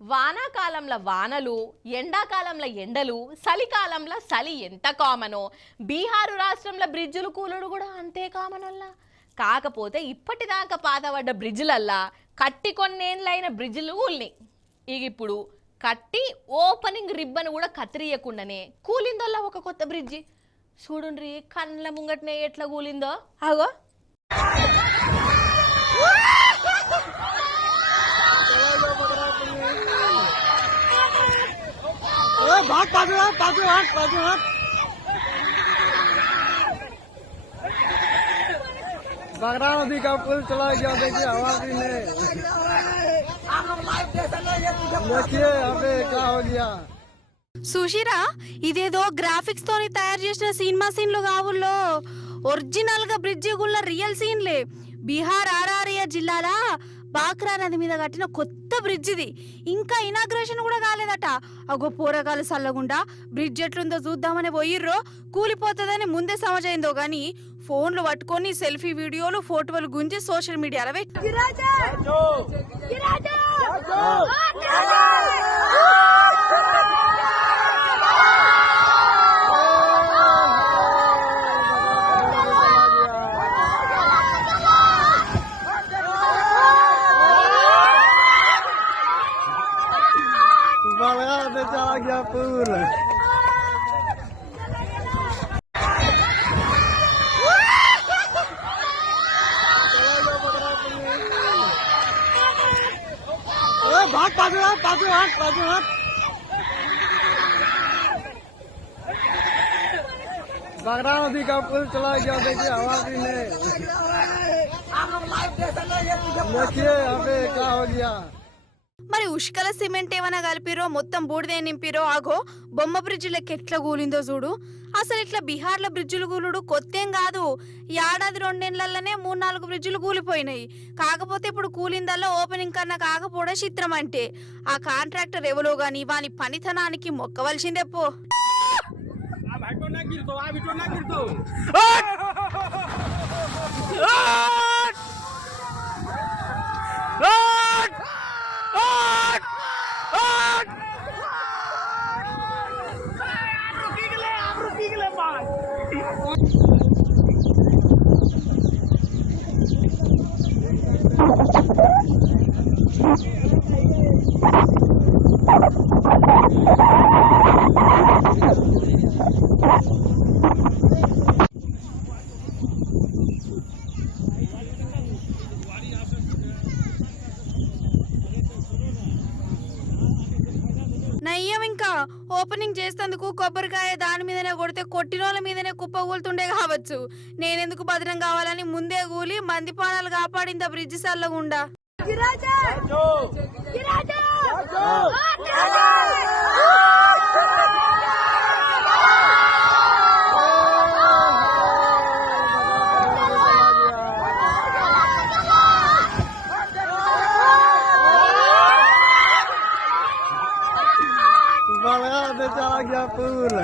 వానాకాలంలో వానలు, ఎండాకాలంలో ఎండలు, చలికాలంలో చలి ఎంత కామనో బీహారు రాష్ట్రంలో బ్రిడ్జులు కూలుడు కూడా అంతే కామనల్లా. కాకపోతే ఇప్పటిదాకా పాతబడ్డ బ్రిడ్జులల్లా కట్టి కొన్నేళ్ళైన బ్రిడ్జులు కూలినాయి. ఇప్పుడు కట్టి ఓపెనింగ్ రిబ్బన్ కూడా కత్తిరియకుండానే కూలిందల్లా ఒక కొత్త బ్రిడ్జి. చూడుండ్రి కళ్ళ ముంగట్నే ఎట్లా కూలిందో. అగో बगरा नदी का पुल चला गया। देखिए हवा भी नहीं। देखिए यहाँ पे क्या हो गया। సుషిరా ఇదేదో గ్రాఫిక్స్ తోని తయారు చేసిన సినిమా సీన్లు కావుల్లో ఒరిజినల్ గా బ్రిడ్జి గుళ్ళ రియల్ సీన్లే. బీహార్ ఆర్ఆర్ఏ జిల్లాల బాక్రా నది మీద కట్టిన కొత్త బ్రిడ్జ్ ఇది. ఇంకా ఇనాగ్రేషన్ కూడా కాలేదట. అగో పోరగాలు సల్లగుండా బ్రిడ్జ్ ఎట్లుందో చూద్దామని పోయిర్రో కూలిపోతుందని ముందే సమజైందో గాని ఫోన్లు పట్టుకొని సెల్ఫీ వీడియోలు ఫోటోలు గుంజి సోషల్ మీడియాలో चला गया पुल। बगरा नदी का पुल चला गया। देखिए हवा भी नहीं। देखिए यहाँ पे क्या हो गया। మరి ఉష్కల సిమెంట్ ఏమైనా కలిపిరో మొత్తం బూడిదే నింపిరో ఆగో బొమ్మ బ్రిడ్జి లెక్క ఎట్లా కూలిందో చూడు. అసలు ఇట్లా బీహార్లో బ్రిడ్జులు కూలుడు కొత్తేం కాదు. ఏడాది రెండేళ్లలోనే 3-4 బ్రిడ్జులు కూలిపోయినాయి. కాకపోతే ఇప్పుడు కూలిందల్లో ఓపెనింగ్ కన్నా కాకపోవడం చిత్రం. అంటే ఆ కాంట్రాక్టర్ ఎవరో గాని వాని పనితనానికి మొక్కవలసిందే పో. నయ్యం ఇంకా ఓపెనింగ్ చేసేందుకు కొబ్బరికాయ దాని మీదనే కొడితే కొట్టినోళ్ళ మీదనే కుప్ప కూలుతుండే కావచ్చు. నేనెందుకు భద్రం కావాలని ముందే కూలి మంది ప్రాణాలు కాపాడింది ఆ బ్రిడ్జి సల్లగుండా. चला गया पुल।